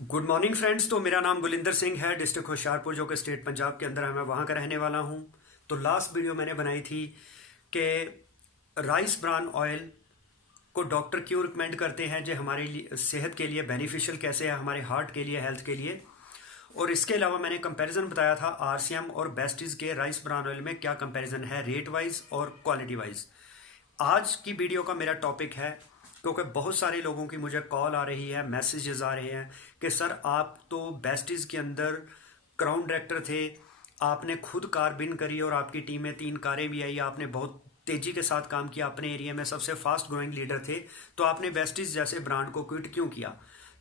Good morning friends. तो मेरा नाम गुलिंदर सिंह है, डिस्ट्रिक्ट होशियारपुर जो कि स्टेट पंजाब के अंदर है। मैं वहाँ का रहने वाला हूँ। तो लास्ट वीडियो मैंने बनाई थी कि राइस ब्रान ऑयल को डॉक्टर क्यों रिकमेंड करते हैं, जो हमारे लिए सेहत के लिए बेनिफिशियल कैसे है, हमारे हार्ट के लिए, हेल्थ के लिए। और इसके अलावा मैंने कंपैरिजन बताया था आरसीएम और बेस्टीज के राइस ब्रान ऑयल में क्या कंपैरिजन है रेट वाइज और क्वालिटी वाइज। आज की वीडियो का मेरा टॉपिक है, क्योंकि बहुत सारे लोगों की मुझे कॉल आ रही है, मैसेजेस आ रहे हैं कि सर आप तो बेस्टीज के अंदर क्राउन डायरेक्टर थे, आपने खुद कार बिन करी और आपकी टीम में 3 कारें भी आई, आपने बहुत तेजी के साथ काम किया, अपने एरिया में सबसे फास्ट ग्रोइंग लीडर थे, तो आपने बेस्टीज जैसे ब्रांड को क्विट क्यों किया।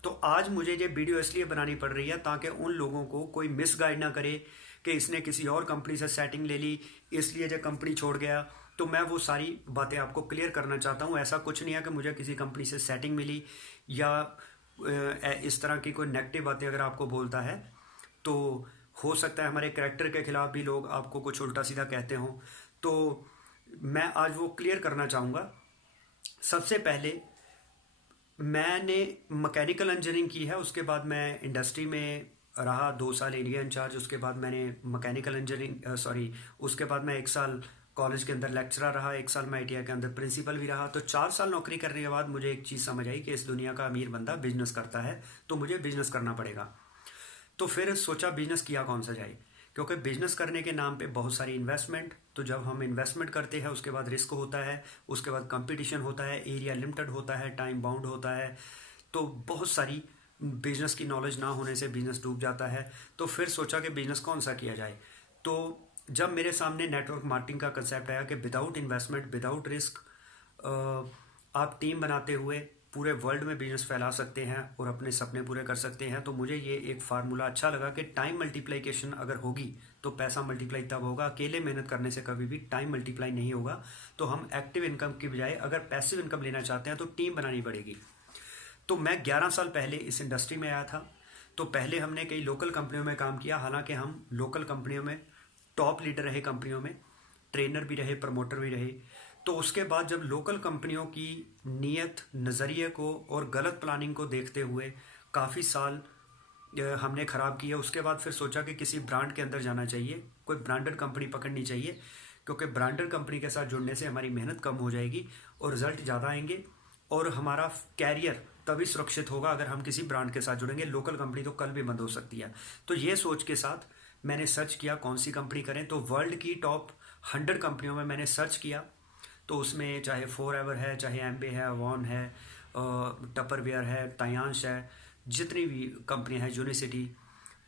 तो आज मुझे ये वीडियो इसलिए बनानी पड़ रही है ताकि उन लोगों को कोई मिसगाइड ना करे कि इसने किसी और कंपनी से सेटिंग ले ली इसलिए जो कंपनी छोड़ गया। तो मैं वो सारी बातें आपको क्लियर करना चाहता हूँ। ऐसा कुछ नहीं है कि मुझे किसी कंपनी से सेटिंग मिली या इस तरह की कोई नेगेटिव बातें अगर आपको बोलता है तो हो सकता है हमारे कैरेक्टर के खिलाफ भी लोग आपको कुछ उल्टा सीधा कहते हों। तो मैं आज वो क्लियर करना चाहूँगा। सबसे पहले मैंने मैकेनिकल इंजीनियरिंग की है, उसके बाद मैं इंडस्ट्री में रहा 2 साल एरिया इंचार्ज। उसके बाद मैंने मैकेनिकल इंजीनियरिंग उसके बाद मैं 1 साल कॉलेज के अंदर लेक्चरर रहा, 1 साल मैं आईटीआई के अंदर प्रिंसिपल भी रहा। तो 4 साल नौकरी करने के बाद मुझे एक चीज़ समझ आई कि इस दुनिया का अमीर बंदा बिजनेस करता है, तो मुझे बिजनेस करना पड़ेगा। तो फिर सोचा बिजनेस किया कौन सा जाए, क्योंकि बिजनेस करने के नाम पे बहुत सारी इन्वेस्टमेंट। तो जब हम इन्वेस्टमेंट करते हैं उसके बाद रिस्क होता है, उसके बाद कंपटीशन होता है, एरिया लिमिटेड होता है, टाइम बाउंड होता है। तो बहुत सारी बिजनेस की नॉलेज ना होने से बिजनेस डूब जाता है। तो फिर सोचा कि बिजनेस कौन सा किया जाए। तो जब मेरे सामने नेटवर्क मार्केटिंग का कंसेप्ट आया कि विदाउट इन्वेस्टमेंट, विदाउट रिस्क, आप टीम बनाते हुए पूरे वर्ल्ड में बिजनेस फैला सकते हैं और अपने सपने पूरे कर सकते हैं। तो मुझे ये एक फार्मूला अच्छा लगा कि टाइम मल्टीप्लिकेशन अगर होगी तो पैसा मल्टीप्लाई तब होगा। अकेले मेहनत करने से कभी भी टाइम मल्टीप्लाई नहीं होगा। तो हम एक्टिव इनकम की बजाय अगर पैसिव इनकम लेना चाहते हैं तो टीम बनानी पड़ेगी। तो मैं 11 साल पहले इस इंडस्ट्री में आया था। तो पहले हमने कई लोकल कंपनियों में काम किया, हालांकि हम लोकल कंपनियों में टॉप लीडर रहे, कंपनियों में ट्रेनर भी रहे, प्रमोटर भी रहे। तो उसके बाद जब लोकल कंपनियों की नीयत, नज़रिए को और गलत प्लानिंग को देखते हुए काफ़ी साल हमने ख़राब किया, उसके बाद फिर सोचा कि किसी ब्रांड के अंदर जाना चाहिए, कोई ब्रांडेड कंपनी पकड़नी चाहिए, क्योंकि ब्रांडेड कंपनी के साथ जुड़ने से हमारी मेहनत कम हो जाएगी और रिजल्ट ज़्यादा आएंगे और हमारा कैरियर तभी सुरक्षित होगा अगर हम किसी ब्रांड के साथ जुड़ेंगे। लोकल कंपनी तो कल भी बंद हो सकती है। तो ये सोच के साथ मैंने सर्च किया कौन सी कंपनी करें। तो वर्ल्ड की टॉप 100 कंपनियों में मैंने सर्च किया। तो उसमें चाहे फॉर एवर है, चाहे एम्बे है, वॉन है, टपरवेयर है, तायांश है, जितनी भी कंपनियां हैं, यूनिसिटी,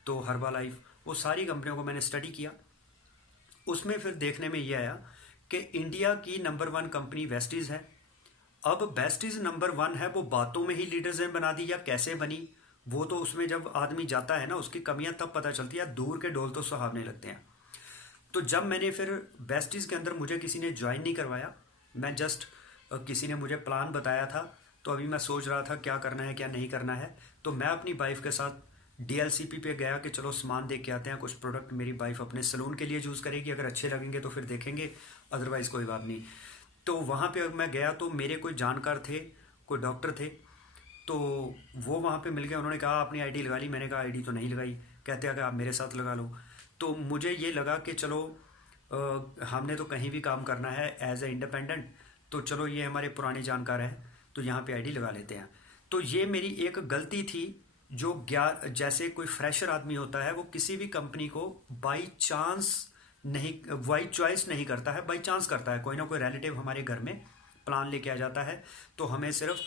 तो हर्बा लाइफ, वो सारी कंपनियों को मैंने स्टडी किया। उसमें फिर देखने में ये आया कि इंडिया की नंबर 1 कंपनी वेस्टीज है। अब वेस्टीज नंबर 1 है, वो बातों में ही लीडर्स ने बना दी या कैसे बनी, वो तो उसमें जब आदमी जाता है ना उसकी कमियां तब पता चलती है। दूर के ढोल तो सुहावने लगते हैं। तो जब मैंने फिर बेस्टीज के अंदर मुझे किसी ने ज्वाइन नहीं करवाया, मैं जस्ट किसी ने मुझे प्लान बताया था। तो अभी मैं सोच रहा था क्या करना है क्या नहीं करना है। तो मैं अपनी वाइफ के साथ डीएलसीपी पे गया कि चलो सामान देख के आते हैं, कुछ प्रोडक्ट मेरी वाइफ अपने सलून के लिए यूज़ करेगी, अगर अच्छे लगेंगे तो फिर देखेंगे, अदरवाइज़ कोई बात नहीं। तो वहाँ पे मैं गया तो मेरे कोई जानकार थे, कोई डॉक्टर थे। तो वो वहाँ पे मिल गए, उन्होंने कहा आपने आईडी लगा ली। मैंने कहा आईडी तो नहीं लगाई। कहते हैं कि आप मेरे साथ लगा लो। तो मुझे ये लगा कि चलो हमने तो कहीं भी काम करना है एज ए इंडिपेंडेंट, तो चलो ये हमारे पुराने जानकार हैं तो यहाँ पे आईडी लगा लेते हैं। तो ये मेरी एक गलती थी। जो जैसे कोई फ्रेशर आदमी होता है वो किसी भी कंपनी को बाई चांस नहीं, बाई चॉइस नहीं करता है, बाई चांस करता है। कोई ना कोई रिलेटिव हमारे घर में प्लान लेके आ जाता है तो हमें सिर्फ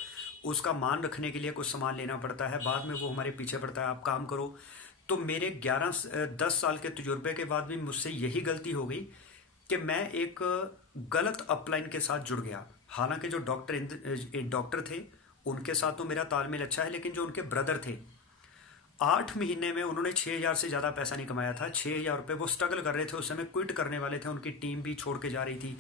उसका मान रखने के लिए कुछ सामान लेना पड़ता है, बाद में वो हमारे पीछे पड़ता है आप काम करो। तो मेरे 10 साल के तजुर्बे के बाद भी मुझसे यही गलती हो गई कि मैं एक गलत अपलाइन के साथ जुड़ गया। हालांकि जो डॉक्टर थे उनके साथ तो मेरा तालमेल अच्छा है, लेकिन जो उनके ब्रदर थे 8 महीने में उन्होंने 6,000 से ज़्यादा पैसा नहीं कमाया था। 6,000 रुपये वो स्ट्रगल कर रहे थे, उस समय क्विट करने वाले थे, उनकी टीम भी छोड़ के जा रही थी।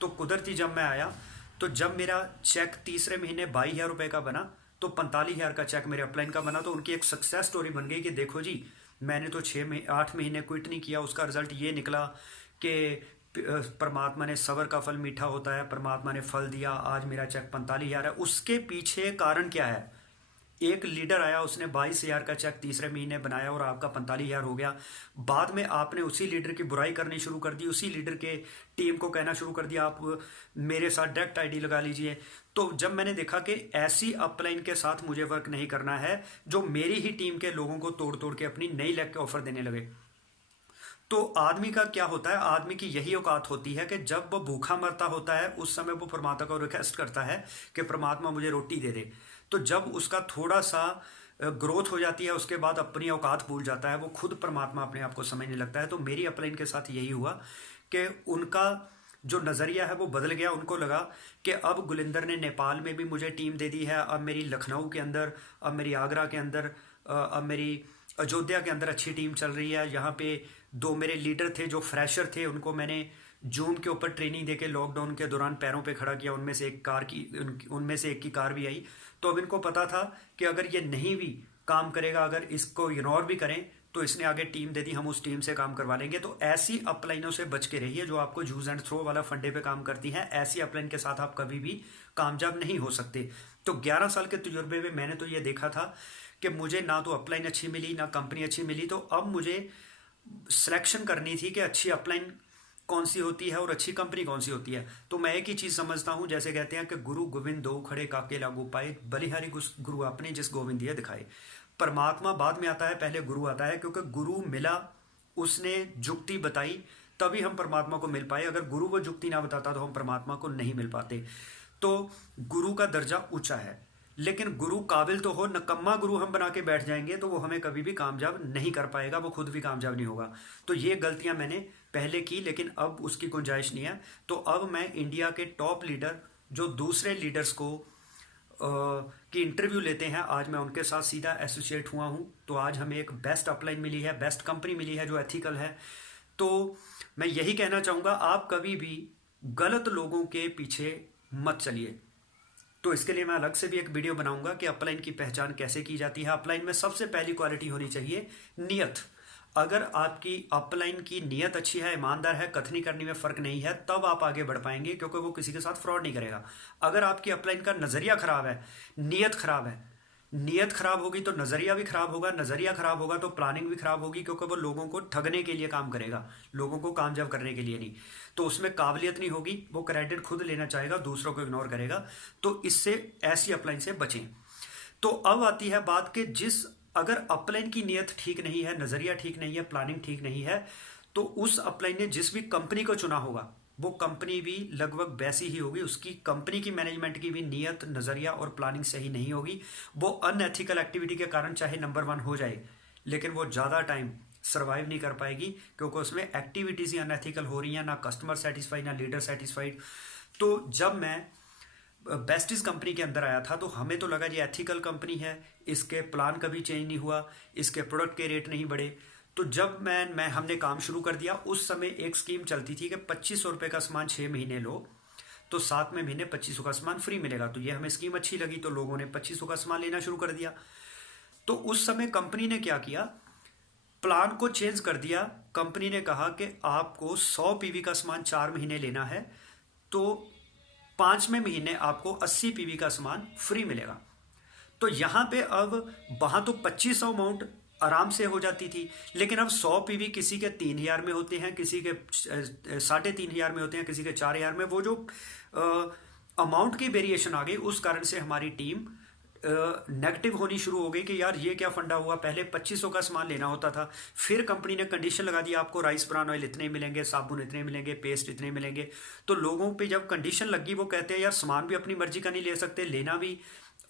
तो कुदरती जब मैं आया तो जब मेरा चेक तीसरे महीने 22,000 रुपये का बना तो 45,000 का चेक मेरे अपलाइन का बना। तो उनकी एक सक्सेस स्टोरी बन गई कि देखो जी मैंने तो 8 महीने क्विट नहीं किया, उसका रिजल्ट ये निकला कि परमात्मा ने सब्र का फल मीठा होता है, परमात्मा ने फल दिया, आज मेरा चेक 45,000 है। उसके पीछे कारण क्या है एक लीडर आया, उसने 22,000 का चेक तीसरे महीने बनाया और आपका 45,000 हो गया। बाद में आपने उसी लीडर की बुराई करनी शुरू कर दी, उसी लीडर के टीम को कहना शुरू कर दिया आप मेरे साथ डायरेक्ट आईडी लगा लीजिए। तो जब मैंने देखा कि ऐसी अपलाइन के साथ मुझे वर्क नहीं करना है जो मेरी ही टीम के लोगों को तोड़ तोड़ के अपनी नई लेग के ऑफर देने लगे, तो आदमी का क्या होता है, आदमी की यही औकात होती है कि जब वो भूखा मरता होता है उस समय वो परमात्मा को रिक्वेस्ट करता है कि परमात्मा मुझे रोटी दे दे। तो जब उसका थोड़ा सा ग्रोथ हो जाती है उसके बाद अपनी औकात भूल जाता है, वो खुद परमात्मा अपने आप को समझने लगता है। तो मेरी अपलाइन के साथ यही हुआ कि उनका जो नज़रिया है वो बदल गया। उनको लगा कि अब गुलिंदर ने नेपाल में भी मुझे टीम दे दी है, अब मेरी लखनऊ के अंदर, अब मेरी आगरा के अंदर, अब मेरी अयोध्या के अंदर अच्छी टीम चल रही है। यहाँ पे 2 मेरे लीडर थे जो फ्रेशर थे, उनको मैंने जूम के ऊपर ट्रेनिंग देके लॉकडाउन के दौरान पैरों पे खड़ा किया। उनमें से एक की कार भी आई। तो अब इनको पता था कि अगर ये नहीं भी काम करेगा, अगर इसको इग्नोर भी करें, तो इसने आगे टीम दे दी, हम उस टीम से काम करवा लेंगे। तो ऐसी अपलाइनों से बच के रहिए जो आपको यूज एंड थ्रो वाला फंडे पे काम करती हैं। ऐसी अपलाइन के साथ आप कभी भी कामयाब नहीं हो सकते। तो 11 साल के तजुर्बे में मैंने तो ये देखा था कि मुझे ना तो अपलाइन अच्छी मिली ना कंपनी अच्छी मिली। तो अब मुझे सिलेक्शन करनी थी कि अच्छी अपलाइन कौन सी होती है और अच्छी कंपनी कौन सी होती है। तो मैं एक ही चीज़ समझता हूँ, जैसे कहते हैं कि गुरु गोविंद दो खड़े काके लागू पाए, बलिहारी गुरु आपने जिस गोविंद दिया दिखाए। परमात्मा बाद में आता है, पहले गुरु आता है, क्योंकि गुरु मिला, उसने जुक्ति बताई, तभी हम परमात्मा को मिल पाए। अगर गुरु वो जुक्ति ना बताता तो हम परमात्मा को नहीं मिल पाते। तो गुरु का दर्जा ऊंचा है, लेकिन गुरु काबिल तो हो। नकम्मा गुरु हम बना के बैठ जाएंगे तो वो हमें कभी भी कामयाब नहीं कर पाएगा, वो खुद भी कामयाब नहीं होगा। तो ये गलतियां मैंने पहले की, लेकिन अब उसकी गुंजाइश नहीं है। तो अब मैं इंडिया के टॉप लीडर जो दूसरे लीडर्स को की इंटरव्यू लेते हैं, आज मैं उनके साथ सीधा एसोसिएट हुआ हूं। तो आज हमें एक बेस्ट अपलाइन मिली है, बेस्ट कंपनी मिली है जो एथिकल है। तो मैं यही कहना चाहूँगा, आप कभी भी गलत लोगों के पीछे मत चलिए। तो इसके लिए मैं अलग से भी एक वीडियो बनाऊंगा कि अपलाइन की पहचान कैसे की जाती है। अपलाइन में सबसे पहली क्वालिटी होनी चाहिए नियत। अगर आपकी अपलाइन की नियत अच्छी है, ईमानदार है, कथनी करने में फ़र्क नहीं है, तब आप आगे बढ़ पाएंगे, क्योंकि वो किसी के साथ फ्रॉड नहीं करेगा। अगर आपकी अपलाइन का नज़रिया ख़राब है, नियत ख़राब है, नियत ख़राब होगी तो नज़रिया भी ख़राब होगा, नज़रिया ख़राब होगा तो प्लानिंग भी ख़राब होगी, क्योंकि वो लोगों को ठगने के लिए काम करेगा, लोगों को कामयाब करने के लिए नहीं। तो उसमें काबिलियत नहीं होगी, वो क्रेडिट खुद लेना चाहेगा, दूसरों को इग्नोर करेगा। तो इससे, ऐसी अपलाइन से बचें। तो अब आती है बात कि अगर अपलाइन की नियत ठीक नहीं है, नज़रिया ठीक नहीं है, प्लानिंग ठीक नहीं है, तो उस अपलाइन ने जिस भी कंपनी को चुना होगा वो कंपनी भी लगभग वैसी ही होगी। उसकी कंपनी की मैनेजमेंट की भी नियत, नज़रिया और प्लानिंग सही नहीं होगी। वो अनएथिकल एक्टिविटी के कारण चाहे नंबर 1 हो जाए, लेकिन वो ज़्यादा टाइम सर्वाइव नहीं कर पाएगी, क्योंकि उसमें एक्टिविटीज़ ही अनएथिकल हो रही हैं, ना कस्टमर सेटिस्फाइड ना लीडर सेटिस्फाइड। तो जब मैं बेस्टिस कंपनी के अंदर आया था तो हमें तो लगा ये एथिकल कंपनी है, इसके प्लान कभी चेंज नहीं हुआ, इसके प्रोडक्ट के रेट नहीं बढ़े। तो जब हमने काम शुरू कर दिया, उस समय एक स्कीम चलती थी कि 2500 रुपये का सामान 6 महीने लो तो 7वें महीने 2500 का सामान फ्री मिलेगा। तो ये हमें स्कीम अच्छी लगी, तो लोगों ने 2500 का सामान लेना शुरू कर दिया। तो उस समय कंपनी ने क्या किया, प्लान को चेंज कर दिया। कंपनी ने कहा कि आपको 100 पीवी का सामान 4 महीने लेना है, तो 5वें महीने आपको 80 पीवी का सामान फ्री मिलेगा। तो यहाँ पे अब, वहाँ तो 2500 अमाउंट आराम से हो जाती थी, लेकिन अब 100 पीवी किसी के 3000 में होते हैं, किसी के 3500 में होते हैं, किसी के 4000 में। वो जो अमाउंट की वेरिएशन आ गई, उस कारण से हमारी टीम नेगेटिव होनी शुरू हो गई कि यार ये क्या फंडा हुआ, पहले 2500 का सामान लेना होता था। फिर कंपनी ने कंडीशन लगा दी, आपको राइस ब्रान ऑयल इतने मिलेंगे, साबुन इतने मिलेंगे, पेस्ट इतने मिलेंगे। तो लोगों पे जब कंडीशन लगी, वो कहते हैं यार सामान भी अपनी मर्जी का नहीं ले सकते, लेना भी,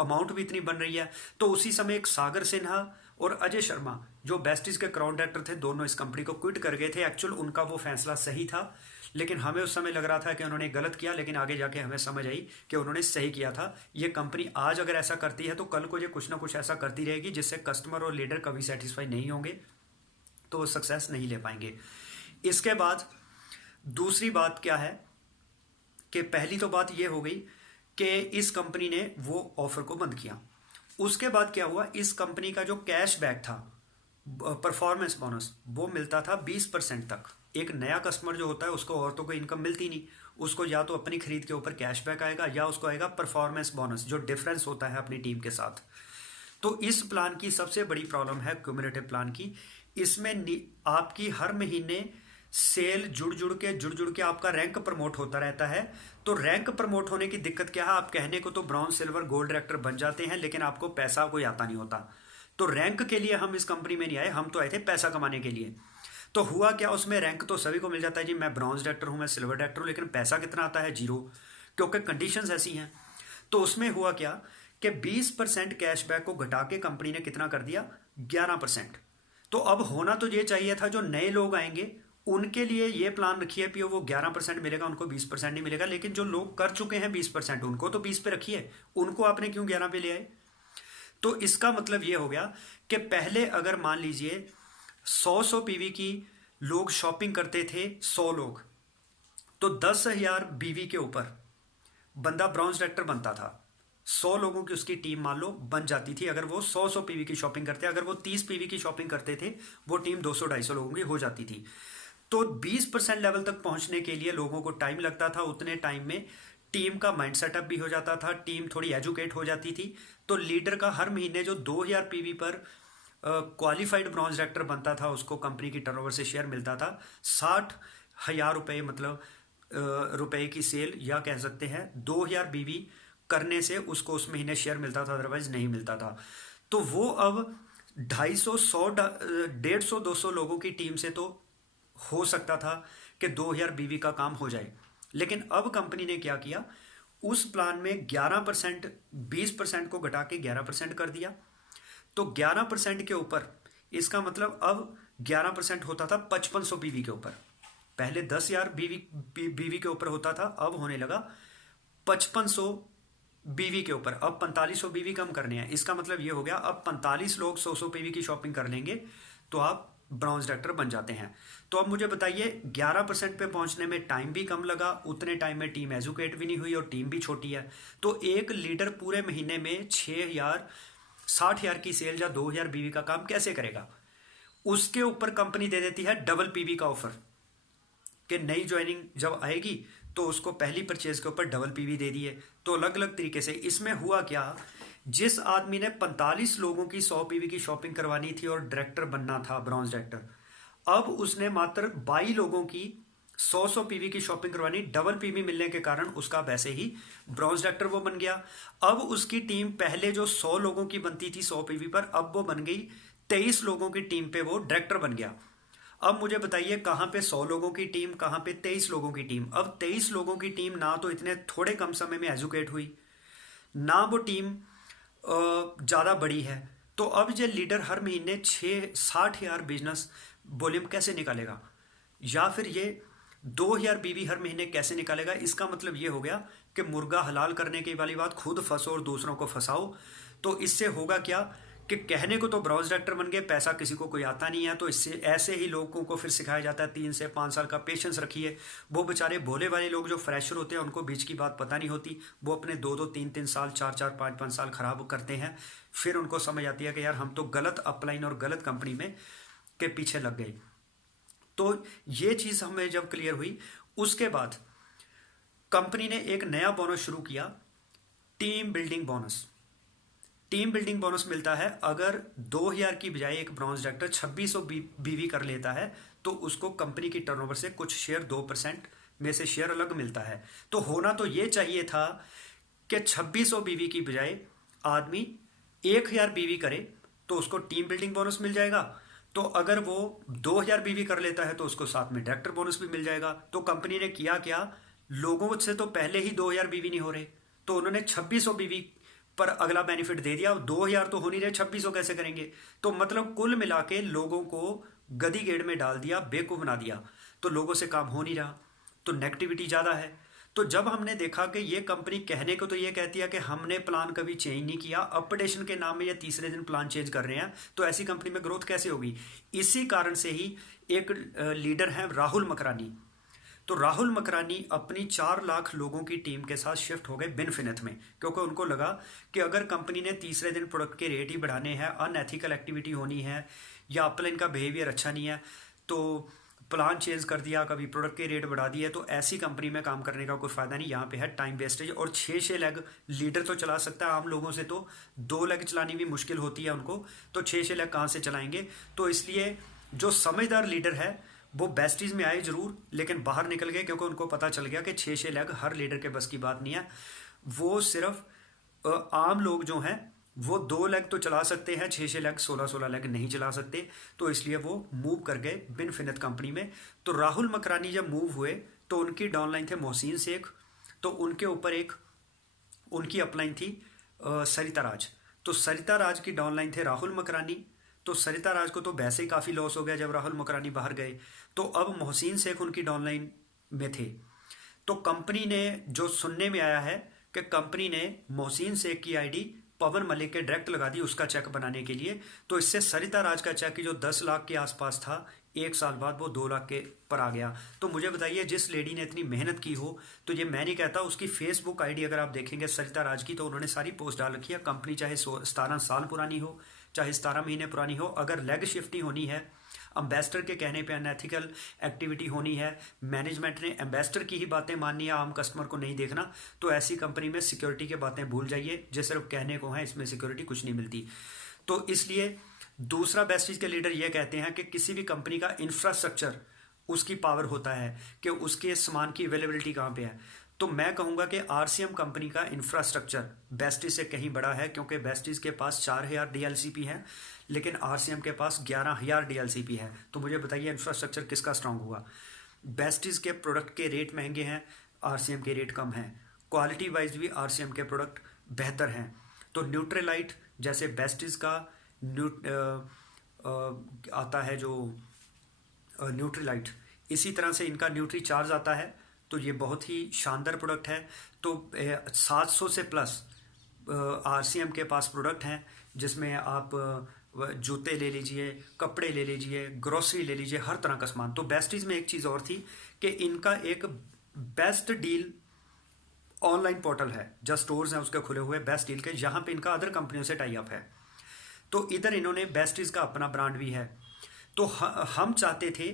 अमाउंट भी इतनी बन रही है। तो उसी समय एक सागर सिन्हा और अजय शर्मा जो बेस्टिस के क्राउन डायरेक्टर थे, दोनों इस कंपनी को क्विट कर गए थे। एक्चुअल उनका वो फैसला सही था, लेकिन हमें उस समय लग रहा था कि उन्होंने गलत किया, लेकिन आगे जाके हमें समझ आई कि उन्होंने सही किया था। ये कंपनी आज अगर ऐसा करती है तो कल को ये कुछ ना कुछ ऐसा करती रहेगी जिससे कस्टमर और लीडर कभी सेटिस्फाई नहीं होंगे, तो वो सक्सेस नहीं ले पाएंगे। इसके बाद दूसरी बात क्या है कि पहली तो बात ये हो गई कि इस कंपनी ने वो ऑफर को बंद किया। उसके बाद क्या हुआ, इस कंपनी का जो कैशबैक था, परफॉर्मेंस बोनस, वो मिलता था 20% तक। एक नया कस्टमर जो होता है उसको औरतों को इनकम मिलती नहीं, उसको या तो अपनी खरीद के ऊपर कैशबैक आएगा या उसको आएगा परफॉर्मेंस बोनस, जो डिफरेंस होता है अपनी टीम के साथ। तो इस प्लान की सबसे बड़ी प्रॉब्लम है क्यूमुलेटिव प्लान की। इसमें आपकी हर महीने सेल जुड़ जुड़ के आपका रैंक प्रमोट होता रहता है। तो रैंक प्रमोट होने की दिक्कत क्या है, आप कहने को तो ब्रॉन्ज सिल्वर गोल्ड डायरेक्टर बन जाते हैं, लेकिन आपको पैसा कोई आता नहीं होता। तो रैंक के लिए हम इस कंपनी में नहीं आए, हम तो आए थे पैसा कमाने के लिए। तो हुआ क्या, उसमें रैंक तो सभी को मिल जाता है जी, मैं ब्रॉन्ज डायरेक्टर हूँ, मैं सिल्वर डायरेक्टर हूँ, लेकिन पैसा कितना आता है, जीरो, क्योंकि कंडीशंस ऐसी हैं। तो उसमें हुआ क्या कि 20% कैशबैक को घटा के कंपनी ने कितना कर दिया, 11%। तो अब होना तो ये चाहिए था, जो नए लोग आएंगे उनके लिए ये प्लान रखिए कि वो 11% मिलेगा, उनको 20% नहीं मिलेगा। लेकिन जो लोग कर चुके हैं 20%, उनको तो 20 पे रखिए, उनको आपने क्यों 11 पे ले आए। तो इसका मतलब ये हो गया कि पहले अगर मान लीजिए 100 पीवी की लोग शॉपिंग करते थे, 100 लोग, तो 10,000 बीवी के ऊपर बंदा ब्रॉन्ज डायरेक्टर बनता था। 100 लोगों की उसकी टीम मान लो बन जाती थी, अगर वो 100 पीवी की शॉपिंग करते, अगर वो 30 पीवी की शॉपिंग करते थे, वो टीम 200-250 लोगों की हो जाती थी। तो 20% लेवल तक पहुंचने के लिए लोगों को टाइम लगता था, उतने टाइम में टीम का माइंड सेटअप भी हो जाता था, टीम थोड़ी एजुकेट हो जाती थी। तो लीडर का हर महीने जो 2000 पीवी पर क्वालिफाइड ब्रॉन्ज डायरेक्टर बनता था, उसको कंपनी की टर्नओवर से शेयर मिलता था। 60,000 रुपये, मतलब रुपए की सेल, या कह सकते हैं 2000 बीवी करने से उसको उस महीने शेयर मिलता था, अदरवाइज नहीं मिलता था। तो वो अब 250, 100, 150, 200 लोगों की टीम से तो हो सकता था कि 2000 बीवी का काम हो जाए। लेकिन अब कंपनी ने क्या किया, उस प्लान में 11%, 20% को घटा के 11% कर दिया। तो 11% के ऊपर, इसका मतलब अब 11% होता था 5500 बीवी के ऊपर। पहले 10,000 बीवी के ऊपर होता था, अब होने लगा 5500 बीवी के ऊपर। अब 4500 बीवी कम करने हैं, इसका मतलब ये हो गया अब 45 लोग 100 बीवी की शॉपिंग कर लेंगे तो आप ब्रॉन्ज डायरेक्टर बन जाते हैं। तो अब मुझे बताइए, 11% पे पहुंचने में टाइम भी कम लगा, उतने टाइम में टीम एजुकेट भी नहीं हुई और टीम भी छोटी है। तो एक लीडर पूरे महीने में 6,000, 60,000 की सेल या 2000 बीवी का काम कैसे करेगा। उसके ऊपर कंपनी दे देती है डबल पीवी का ऑफर, कि नई ज्वाइनिंग जब आएगी तो उसको पहली परचेज के ऊपर डबल पीवी दे दिए। तो अलग अलग तरीके से इसमें हुआ क्या, जिस आदमी ने 45 लोगों की 100 पीवी की शॉपिंग करवानी थी और डायरेक्टर बनना था, ब्रॉन्ज डायरेक्टर, अब उसने मात्र 22 लोगों की 100 पीवी की शॉपिंग करवानी, डबल पीवी मिलने के कारण उसका वैसे ही ब्रॉन्ज डायरेक्टर वो बन गया। अब उसकी टीम पहले जो 100 लोगों की बनती थी 100 पीवी पर, अब वो बन गई 23 लोगों की टीम पे, वो डायरेक्टर बन गया। अब मुझे बताइए, कहां पे 100 लोगों की टीम, कहां पे 23 लोगों की टीम। अब 23 लोगों की टीम ना तो इतने थोड़े कम समय में एजुकेट हुई, ना वो टीम ज़्यादा बड़ी है। तो अब ये लीडर हर महीने 60,000 बिजनेस वॉल्यूम कैसे निकालेगा, या फिर ये 2000 बीवी हर महीने कैसे निकालेगा। इसका मतलब ये हो गया कि मुर्गा हलाल करने की वाली बात, खुद फंसो और दूसरों को फंसाओ। तो इससे होगा क्या कि कहने को तो ब्रॉन्ज डायरेक्टर बन गए, पैसा किसी को कोई आता नहीं है, तो इससे ऐसे ही लोगों को फिर सिखाया जाता है 3 से 5 साल का पेशेंस रखिए। वो बेचारे भोले वाले लोग जो फ्रेशर होते हैं, उनको बीच की बात पता नहीं होती, वो अपने 2-2, 3-3 साल, 4-4, 5-5 साल खराब करते हैं। फिर उनको समझ आती है कि यार हम तो गलत अपलाइन और गलत कंपनी में के पीछे लग गए। तो ये चीज़ हमें जब क्लियर हुई, उसके बाद कंपनी ने एक नया बोनस शुरू किया, team building bonus. Team building bonus मिलता है अगर 2000 की बजाय एक ब्रॉन्ज डायरेक्टर 2600 बीवी कर लेता है, तो उसको कंपनी की टर्नओवर से कुछ शेयर, 2% में से शेयर अलग मिलता है। तो होना तो ये चाहिए था कि 2600 बीवी की बजाय आदमी 1000 बीवी करे तो उसको टीम बिल्डिंग बोनस मिल जाएगा। तो अगर वो 2000 बीवी कर लेता है तो उसको साथ में डायरेक्टर बोनस भी मिल जाएगा। तो कंपनी ने किया क्या, लोगों से तो पहले ही 2000 बीवी नहीं हो रहे, तो उन्होंने 2600 बीवी पर अगला बेनिफिट दे दिया। 2000 तो हो नहीं रहे, 2600 कैसे करेंगे। तो मतलब कुल मिला के लोगों को गदी गेड़ में डाल दिया, बेवकूफ बना दिया। तो लोगों से काम हो नहीं रहा, तो नेगेटिविटी ज़्यादा है। तो जब हमने देखा कि ये कंपनी कहने को तो ये कहती है कि हमने प्लान कभी चेंज नहीं किया, अपडेशन के नाम में ये तीसरे दिन प्लान चेंज कर रहे हैं, तो ऐसी कंपनी में ग्रोथ कैसे होगी। इसी कारण से ही एक लीडर हैं राहुल मकरानी। तो राहुल मकरानी अपनी 4 लाख लोगों की टीम के साथ शिफ्ट हो गए बिनफिनिथ में, क्योंकि उनको लगा कि अगर कंपनी ने तीसरे दिन प्रोडक्ट के रेट ही बढ़ाने हैं, अनएथिकल एक्टिविटी होनी है, या अपलाइन का बिहेवियर अच्छा नहीं है, तो प्लान चेंज कर दिया, कभी प्रोडक्ट के रेट बढ़ा दिए, तो ऐसी कंपनी में काम करने का कोई फ़ायदा नहीं। यहाँ पे है टाइम वेस्टेज। और 6 लेग लीडर तो चला सकता है, आम लोगों से तो 2 लेग चलानी भी मुश्किल होती है उनको, तो 6 लेग कहाँ से चलाएंगे। तो इसलिए जो समझदार लीडर है वो बेस्टीज में आए जरूर, लेकिन बाहर निकल गए, क्योंकि उनको पता चल गया कि 6 लेग हर लीडर के बस की बात नहीं है। वो सिर्फ आम लोग जो हैं वो 2 लेग तो चला सकते हैं, 6 लेग 16 लेग नहीं चला सकते। तो इसलिए वो मूव कर गए बिन फिनत कंपनी में। तो राहुल मकरानी जब मूव हुए तो उनकी डाउनलाइन थे मोहसिन शेख, तो उनके ऊपर एक उनकी अपलाइन थी सरिता राज। तो सरिता राज की डाउनलाइन थे राहुल मकरानी। तो सरिता राज को तो वैसे ही काफ़ी लॉस हो गया जब राहुल मकरानी बाहर गए, तो अब मोहसिन शेख उनकी डाउनलाइन में थे। तो कंपनी ने, जो सुनने में आया है कि कंपनी ने मोहसिन शेख की आईडी पवन मलिक के डायरेक्ट लगा दी उसका चेक बनाने के लिए। तो इससे सरिता राज का चेक जो 10 लाख के आसपास था, 1 साल बाद वो 2 लाख के पर आ गया। तो मुझे बताइए, जिस लेडी ने इतनी मेहनत की हो, तो ये मैं नहीं कहता, उसकी फेसबुक आईडी अगर आप देखेंगे सरिता राज की, तो उन्होंने सारी पोस्ट डाल रखी है। कंपनी चाहे 17 साल पुरानी हो, चाहे 17 महीने पुरानी हो, अगर लेग शिफ्टिंग होनी है, एम्बेसडर के कहने पे अनएथिकल एक्टिविटी होनी है, मैनेजमेंट ने एम्बेसडर की ही बातें माननी है, आम कस्टमर को नहीं देखना, तो ऐसी कंपनी में सिक्योरिटी की बातें भूल जाइए। जो सिर्फ कहने को है, इसमें सिक्योरिटी कुछ नहीं मिलती। तो इसलिए दूसरा बेस्टीज के लीडर ये कहते हैं कि किसी भी कंपनी का इंफ्रास्ट्रक्चर उसकी पावर होता है कि उसके सामान की अवेलेबिलिटी कहाँ पे है। तो मैं कहूँगा कि आरसीएम कंपनी का इंफ्रास्ट्रक्चर बेस्टीज से कहीं बड़ा है, क्योंकि बेस्टीज के पास 4000 डीएलसीपी है, लेकिन आरसीएम के पास 11000 डीएलसीपी है। तो मुझे बताइए इंफ्रास्ट्रक्चर किसका स्ट्रांग हुआ। बेस्टीज के प्रोडक्ट के रेट महंगे हैं, आरसीएम के रेट कम हैं, क्वालिटी वाइज भी आरसीएम के प्रोडक्ट बेहतर हैं। तो न्यूट्रीलाइट जैसे बेस्टीज का आता है जो न्यूट्रीलाइट, इसी तरह से इनका न्यूट्री चार्ज आता है। तो ये बहुत ही शानदार प्रोडक्ट है। तो 700 से प्लस आरसीएम के पास प्रोडक्ट हैं, जिसमें आप जूते ले लीजिए, कपड़े ले लीजिए, ग्रोसरी ले लीजिए, हर तरह का सामान। तो बेस्टीज में एक चीज़ और थी कि इनका एक बेस्ट डील ऑनलाइन पोर्टल है, जो स्टोर्स हैं उसके खुले हुए बेस्ट डील के, जहाँ पे इनका अदर कंपनियों से टाई अप है। तो इधर इन्होंने बेस्टीज का अपना ब्रांड भी है। तो हम चाहते थे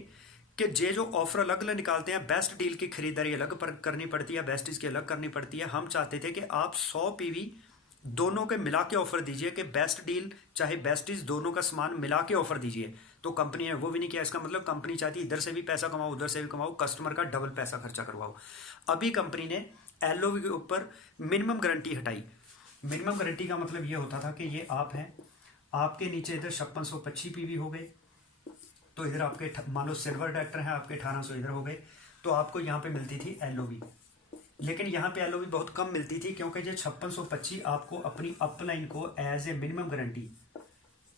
कि ये जो ऑफर अलग अलग निकालते हैं, बेस्ट डील की खरीदारी अलग करनी पड़ती है, बेस्टीज की अलग करनी पड़ती है। हम चाहते थे कि आप 100 पीवी दोनों के मिला के ऑफर दीजिए, कि बेस्ट डील चाहे बेस्टीज दोनों का सामान मिला के ऑफर दीजिए। तो कंपनी ने वो भी नहीं किया। इसका मतलब कंपनी चाहती इधर से भी पैसा कमाओ, उधर से भी कमाओ, कस्टमर का डबल पैसा खर्चा करवाओ। अभी कंपनी ने एलओवी के ऊपर मिनिमम गारंटी हटाई। मिनिमम गारंटी का मतलब ये होता था कि ये आप हैं, आपके नीचे इधर 5625 पीवी हो गए, तो इधर आपके मान लो सिल्वर डायरेक्टर है, आपके 1800 इधर हो गए, तो आपको यहाँ पे मिलती थी एलओवी। लेकिन यहाँ पे एलओवी बहुत कम मिलती थी, क्योंकि ये 5625 आपको अपनी अपलाइन को as a minimum guarantee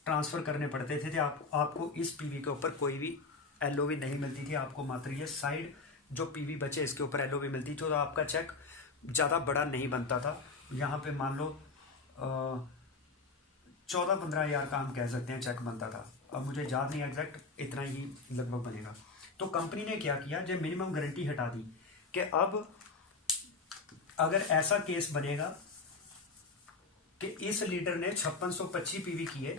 transfer करने पड़ते थे। आपको इस पीवी के ऊपर कोई भी एलओवी नहीं मिलती थी, आपको मात्र ये साइड जो पीवी बचे इसके ऊपर एलओवी मिलती थी। तो आपका चेक ज़्यादा बड़ा नहीं बनता था। यहाँ पे मान लो 14-15 हज़ार का हम कह सकते हैं चेक बनता था। अब मुझे याद नहीं एग्जैक्ट, इतना ही लगभग बनेगा। तो कंपनी ने क्या किया, जब मिनिमम गारंटी हटा दी, कि अब अगर ऐसा केस बनेगा कि इस लीडर ने 5625 पीवी किए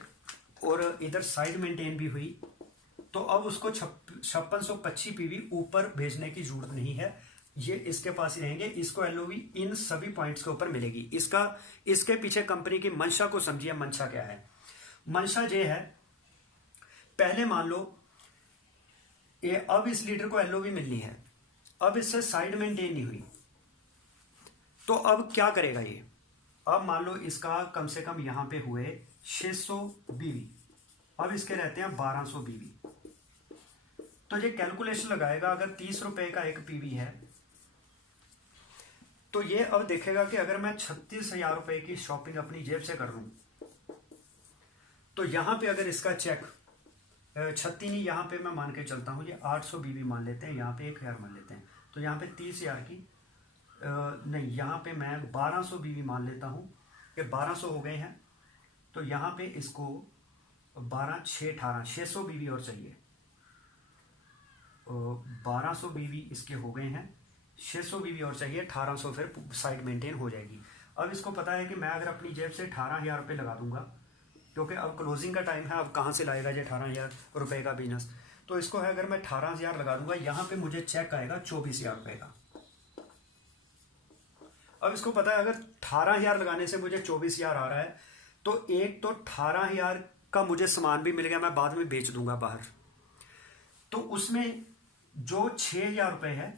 और इधर साइड मेंटेन भी हुई, तो अब उसको 5625 पीवी ऊपर भेजने की जरूरत नहीं है, ये इसके पास ही रहेंगे। इसको एलओवी इन सभी पॉइंट्स के ऊपर मिलेगी। इसके पीछे कंपनी की मंशा को समझिए। मंशा क्या है? मंशा ये है, पहले मान लो ये अब इस लीडर को एलओवी मिलनी है, अब इससे साइड मेंटेन नहीं हुई, तो अब क्या करेगा ये? अब मान लो इसका कम से कम यहां पे हुए 600 बीवी, अब इसके रहते हैं 1200 बीवी। तो ये कैलकुलेशन लगाएगा, अगर 30 रुपए का एक पीवी है, तो ये अब देखेगा कि अगर मैं 36,000 रुपए की शॉपिंग अपनी जेब से कर लूं, तो यहां पे अगर इसका चेक 36 नहीं, यहां पे मैं मान के चलता हूं, ये 800 बीवी मान लेते हैं, यहां पे 1000 मान लेते हैं, तो यहां पे 30,000 की नहीं, यहां पे मैं 1200 बीवी मान लेता हूं कि 1200 हो गए हैं। तो यहां पे इसको 12 6 18 600 बीवी और चाहिए, 1200 बीवी इसके हो गए हैं, 600 बीवी और चाहिए, 1800 फिर साइड मेंटेन हो जाएगी। अब इसको पता है कि मैं अगर अपनी जेब से 18,000 रुपये लगा दूंगा, क्योंकि अब क्लोजिंग का टाइम है, अब कहाँ से लाएगा ये 18,000 रुपये का बिजनेस। तो इसको है अगर मैं 18,000 लगा दूंगा, यहां पे मुझे चेक आएगा 24,000 रुपए का। अब इसको पता है अगर 18,000 लगाने से मुझे 24,000 आ रहा है, तो एक तो 18,000 का मुझे सामान भी मिल गया, मैं बाद में बेच दूंगा बाहर, तो उसमें जो 6,000 रुपए है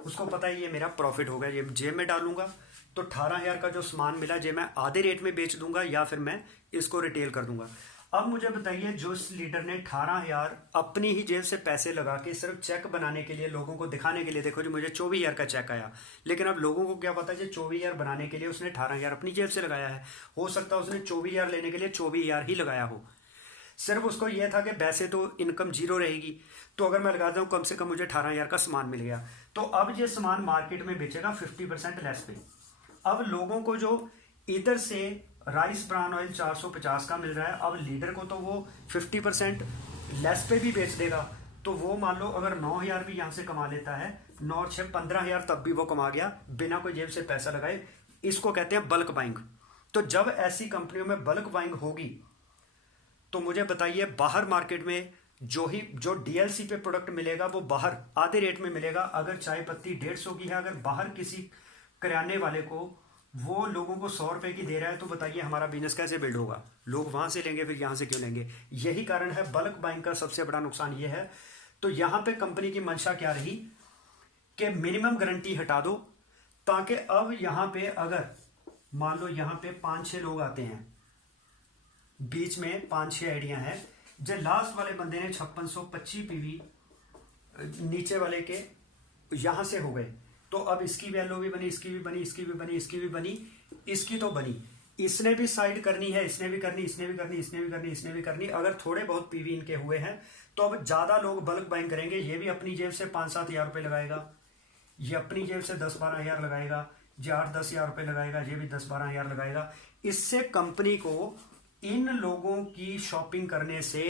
उसको पता है ये मेरा प्रॉफिट होगा, ये जेब में डालूंगा। तो 18,000 का जो सामान मिला, जे मैं आधे रेट में बेच दूंगा या फिर मैं इसको रिटेल कर दूंगा। अब मुझे बताइए, जो इस लीडर ने 18,000 अपनी ही जेब से पैसे लगा के सिर्फ चेक बनाने के लिए, लोगों को दिखाने के लिए, देखो जी मुझे 24,000 का चेक आया, लेकिन अब लोगों को क्या पता है 24,000 बनाने के लिए उसने 18,000 अपनी जेब से लगाया है। हो सकता है उसने 24,000 लेने के लिए 24,000 ही लगाया हो, सिर्फ उसको यह था कि वैसे तो इनकम जीरो रहेगी, तो अगर मैं लगाता हूँ कम से कम मुझे 18,000 का सामान मिल गया। तो अब ये सामान मार्केट में बेचेगा 50% लेस पे। अब लोगों को जो इधर से राइस ब्रान ऑयल 450 का मिल रहा है, अब लीडर को तो वो 50% लेस पे भी बेच देगा। तो वो मान लो अगर 9,000 भी यहां से कमा लेता है, 9 और 6 15,000 तब भी वो कमा गया बिना कोई जेब से पैसा लगाए। इसको कहते हैं बल्क बाइंग। तो जब ऐसी कंपनियों में बल्क बाइंग होगी, तो मुझे बताइए बाहर मार्केट में जो डीएलसी पे प्रोडक्ट मिलेगा वो बाहर आधे रेट में मिलेगा। अगर चाय पत्ती 150 की है, अगर बाहर किसी किराने वाले को वो लोगों को 100 रुपए की दे रहा है, तो बताइए हमारा बिजनेस कैसे बिल्ड होगा? लोग वहां से लेंगे, फिर यहां से क्यों लेंगे? यही कारण है बल्क बाइंग का सबसे बड़ा नुकसान ये है। तो यहां पे कंपनी की मंशा क्या रही कि मिनिमम गारंटी हटा दो, ताकि अब यहां पे अगर मान लो यहां पे 5-6 लोग आते हैं, बीच में 5-6 आइडिया है, जो लास्ट वाले बंदे ने 5625 पीवी नीचे वाले के यहां से हो गए, तो अब इसकी वैल्यू भी बनी, इसकी भी बनी, इसकी भी बनी, इसकी भी बनी, इसकी तो बनी, इसने भी साइड करनी है, इसने भी करनी, इसने भी करनी, इसने भी करनी, इसने भी करनी। अगर थोड़े बहुत पीवी इनके हुए हैं तो अब ज्यादा लोग बल्क बाइंग करेंगे। ये भी अपनी जेब से 5-7 हजार रुपए लगाएगा, ये अपनी जेब से 10-12 हजार लगाएगा, ये 8-10 हजार रुपए लगाएगा, ये भी 10-12 हजार लगाएगा। इससे कंपनी को इन लोगों की शॉपिंग करने से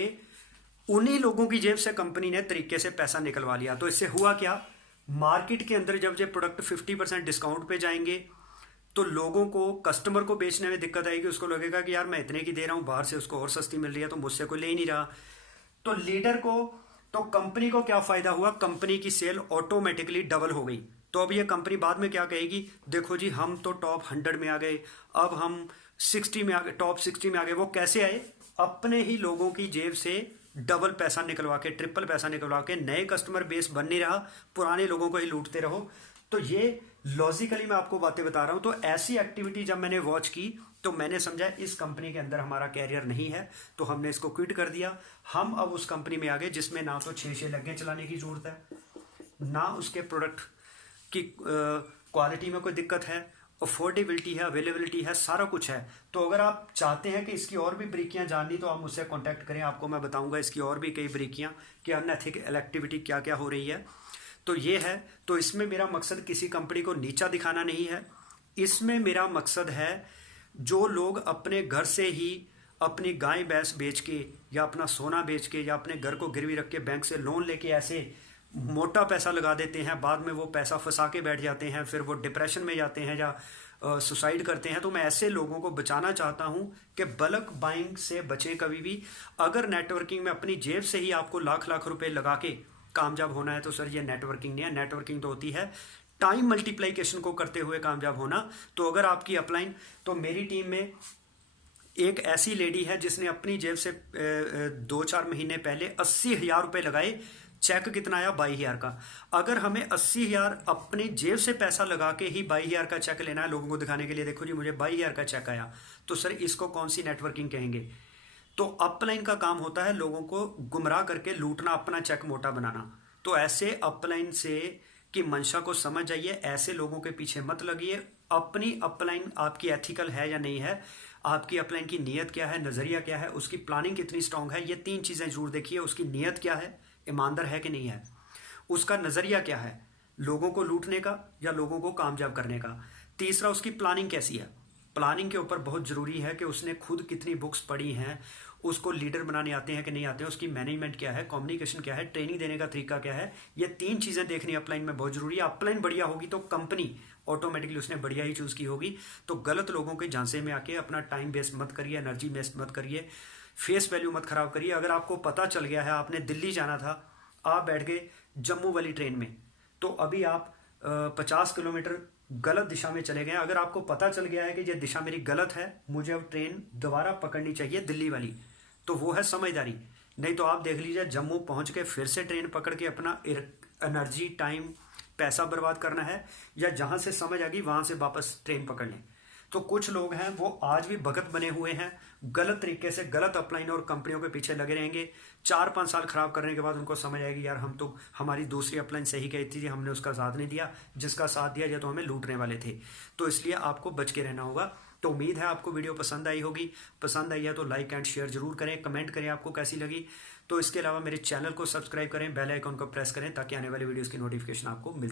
उन्हीं लोगों की जेब से कंपनी ने तरीके से पैसा निकलवा लिया। तो इससे हुआ क्या, मार्केट के अंदर जब ये प्रोडक्ट 50% डिस्काउंट पे जाएंगे, तो लोगों को, कस्टमर को बेचने में दिक्कत आएगी। उसको लगेगा कि यार मैं इतने की दे रहा हूं, बाहर से उसको और सस्ती मिल रही है, तो मुझसे कोई ले ही नहीं रहा। तो लीडर को, तो कंपनी को क्या फायदा हुआ, कंपनी की सेल ऑटोमेटिकली डबल हो गई। तो अब ये कंपनी बाद में क्या कहेगी, देखो जी हम तो टॉप 100 में आ गए, अब हम 60 में आ गए, टॉप 60 में आ गए। वो कैसे आए, अपने ही लोगों की जेब से डबल पैसा निकलवा के, ट्रिपल पैसा निकलवा के। नए कस्टमर बेस बन नहीं रहा, पुराने लोगों को ही लूटते रहो। तो ये लॉजिकली मैं आपको बातें बता रहा हूं। तो ऐसी एक्टिविटी जब मैंने वॉच की, तो मैंने समझा इस कंपनी के अंदर हमारा कैरियर नहीं है, तो हमने इसको क्विट कर दिया। हम अब उस कंपनी में आ गए जिसमें ना तो 6 लग्गे चलाने की जरूरत है, ना उसके प्रोडक्ट की क्वालिटी में कोई दिक्कत है, अफोर्डेबिलिटी है, अवेलेबिलिटी है, सारा कुछ है। तो अगर आप चाहते हैं कि इसकी और भी बारीकियां जाननी, तो आप मुझसे कांटेक्ट करें, आपको मैं बताऊंगा इसकी और भी कई बारीकियां कि अनएथिकल एक्टिविटी क्या क्या हो रही है। तो ये है। तो इसमें मेरा मकसद किसी कंपनी को नीचा दिखाना नहीं है, इसमें मेरा मकसद है जो लोग अपने घर से ही अपनी गाय भैंस बेच के या अपना सोना बेच के या अपने घर को गिरवी रख के बैंक से लोन लेके ऐसे मोटा पैसा लगा देते हैं, बाद में वो पैसा फंसा के बैठ जाते हैं, फिर वो डिप्रेशन में जाते हैं या सुसाइड करते हैं। तो मैं ऐसे लोगों को बचाना चाहता हूं कि बल्क बाइंग से बचें कभी भी। अगर नेटवर्किंग में अपनी जेब से ही आपको लाख लाख रुपए लगा के कामयाब होना है, तो सर ये नेटवर्किंग नहीं है। नेटवर्किंग तो होती है टाइम मल्टीप्लाइकेशन को करते हुए कामयाब होना। तो अगर आपकी अपलाइन, तो मेरी टीम में एक ऐसी लेडी है जिसने अपनी जेब से 2-4 महीने पहले 80,000 रुपए लगाए। चेक कितना आया, 22,000 का। अगर हमें 80,000 अपनी जेब से पैसा लगा के ही 22,000 का चेक लेना है लोगों को दिखाने के लिए, देखो जी मुझे 22,000 का चेक आया, तो सर इसको कौन सी नेटवर्किंग कहेंगे? तो अपलाइन का काम होता है लोगों को गुमराह करके लूटना, अपना चेक मोटा बनाना। तो ऐसे अपलाइन से की मंशा को समझ जाइए, ऐसे लोगों के पीछे मत लगिए। अपनी अपलाइन आपकी एथिकल है या नहीं है, आपकी अपलाइन की नीयत क्या है, नजरिया क्या है, उसकी प्लानिंग कितनी स्ट्रांग है, ये 3 चीजें जरूर देखिए। उसकी नीयत क्या है, ईमानदार है कि नहीं है, उसका नजरिया क्या है, लोगों को लूटने का या लोगों को कामयाब करने का। तीसरा, उसकी प्लानिंग कैसी है। प्लानिंग के ऊपर बहुत जरूरी है कि उसने खुद कितनी बुक्स पढ़ी हैं, उसको लीडर बनाने आते हैं कि नहीं आते हैं, उसकी मैनेजमेंट क्या है, कम्युनिकेशन क्या है, ट्रेनिंग देने का तरीका क्या है। ये 3 चीजें देखनी अपलाइन में बहुत जरूरी है। अपलाइन बढ़िया होगी तो कंपनी ऑटोमेटिकली उसने बढ़िया ही चूज की होगी। तो गलत लोगों के झांसे में आके अपना टाइम वेस्ट मत करिए, एनर्जी वेस्ट मत करिए। फेस वैल्यू मत खराब करिए। अगर आपको पता चल गया है आपने दिल्ली जाना था, आप बैठ गए जम्मू वाली ट्रेन में, तो अभी आप 50 किलोमीटर गलत दिशा में चले गए। अगर आपको पता चल गया है कि ये दिशा मेरी गलत है, मुझे अब ट्रेन दोबारा पकड़नी चाहिए दिल्ली वाली, तो वो है समझदारी। नहीं तो आप देख लीजिए जम्मू पहुंच के फिर से ट्रेन पकड़ के अपना एनर्जी, टाइम, पैसा बर्बाद करना है, या जहां से समझ आ गई वहां से वापस ट्रेन पकड़ लें। तो कुछ लोग हैं वो आज भी भगत बने हुए हैं, गलत तरीके से गलत अपलाइन और कंपनियों के पीछे लगे रहेंगे। 4-5 साल खराब करने के बाद उनको समझ आएगी यार हम तो, हमारी दूसरी अपलाइन सही कहती थी, हमने उसका साथ नहीं दिया, जिसका साथ दिया ये तो हमें लूटने वाले थे। तो इसलिए आपको बच के रहना होगा। तो उम्मीद है आपको वीडियो पसंद आई होगी। पसंद आई है तो लाइक एंड शेयर जरूर करें, कमेंट करें आपको कैसी लगी। तो इसके अलावा मेरे चैनल को सब्सक्राइब करें, बेल आइकन को प्रेस करें ताकि आने वाली वीडियोस की नोटिफिकेशन आपको मिलती